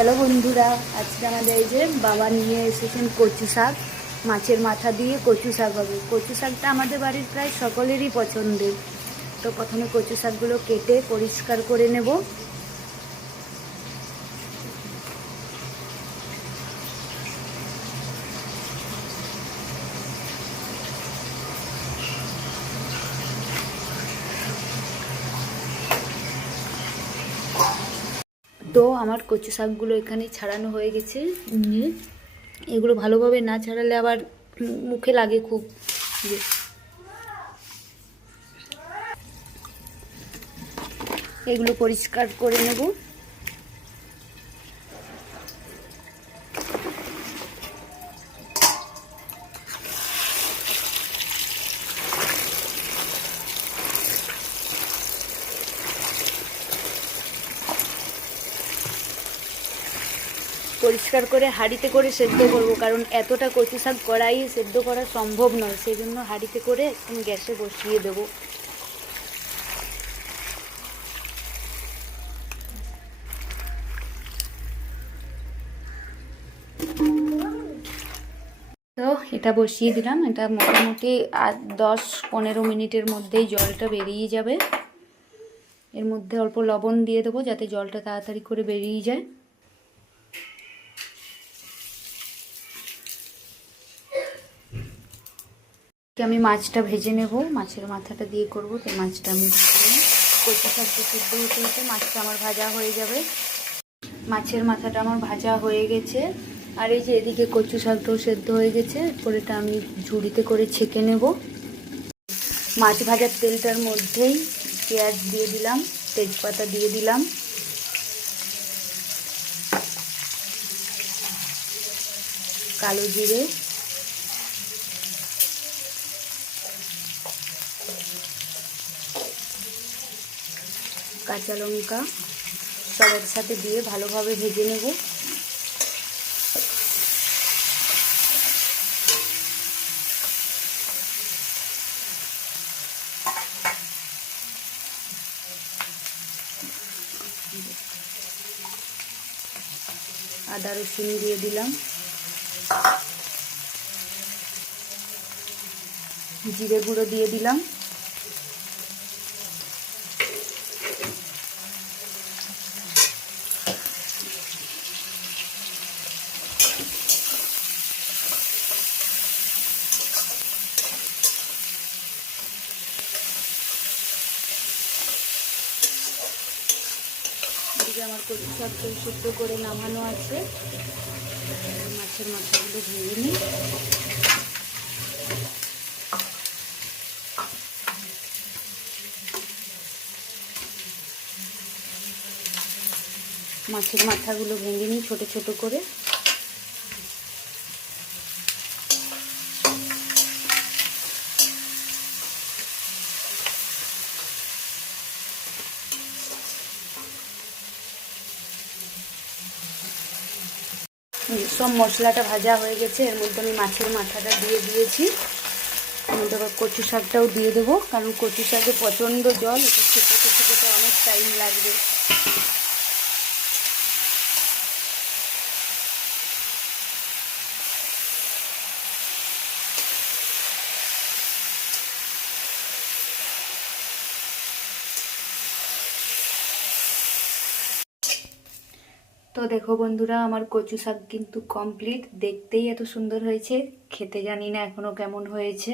Hello বন্ধুরা, আজকে আমাদের এই যে বাবা নিয়ে এসেছেন কচু শাক। মাছের মাথা দিয়ে কচু শাক হবে। কচু শাকটা আমাদের বাড়ির প্রায় সকলেরই পছন্দের। তো প্রথমে কচু শাকগুলো কেটে পরিষ্কার করে নেব। তো আমার কচু শাকগুলো এখানে ছাড়ানো হয়ে গেছে। এগুলো ভালোভাবে না ছাড়ালে আবার মুখে লাগে খুব। এগুলো পরিষ্কার করে নেব। পরিষ্কার করে হাঁড়িতে করে সেদ্ধ করব, কারণ এতটা কচু শাক কড়াই সেদ্ধ করা সম্ভব নয়। সেই জন্য হাঁড়িতে করে একদম গ্যাসে বসিয়ে দেবো। তো এটা বসিয়ে দিলাম। এটা মোটামুটি 10-15 মিনিটের মধ্যেই জলটা বেরিয়ে যাবে। এর মধ্যে অল্প লবণ দিয়ে দেবো যাতে জলটা তাড়াতাড়ি করে বেরিয়ে যায়। আমি মাছটা ভেজে নেব। মাছের মাথাটা দিয়ে করব, তাই মাছটা আমি ভেজে নিই। কচু শাকটা সেদ্ধ হতে হতে মাছটা আমার ভাজা হয়ে যাবে। মাছের মাথাটা আমার ভাজা হয়ে গেছে। আর এই যে এদিকে কচু শাকটাও সেদ্ধ হয়ে গেছে। পরেটা আমি ঝুড়িতে করে ছেঁকে নেব। মাছ ভাজার তেলটার মধ্যেই পেঁয়াজ দিয়ে দিলাম, তেজপাতা দিয়ে দিলাম, কালো জিরে, কাঁচা লঙ্কা সব একসাথে দিয়ে ভালোভাবে ভেজে নেব। আদা রসুন দিয়ে দিলাম, জিরে গুঁড়ো দিয়ে দিলাম, এদিকে আমার কচু শাকটা সিদ্ধ করে নামানো আছে। মাছের মাথাগুলো ভেজে নিই। মাছের মাথাগুলো ভেঙে নিই ছোট ছোট করে। সব মশলাটা ভাজা হয়ে গেছে। এর মধ্যে আমি মাছের মাথাটা দিয়ে দিয়েছি। এর মধ্যে আবার কচু শাকটাও দিয়ে দেবো, কারণ কচু শাকে প্রচণ্ড জল, এটা শুকোতে শুকোতে অনেক টাইম লাগবে। তো দেখো বন্ধুরা, আমার কচু শাক কিন্তু কমপ্লিট। দেখতেই এত সুন্দর হয়েছে, খেতে জানি না এখনো কেমন হয়েছে।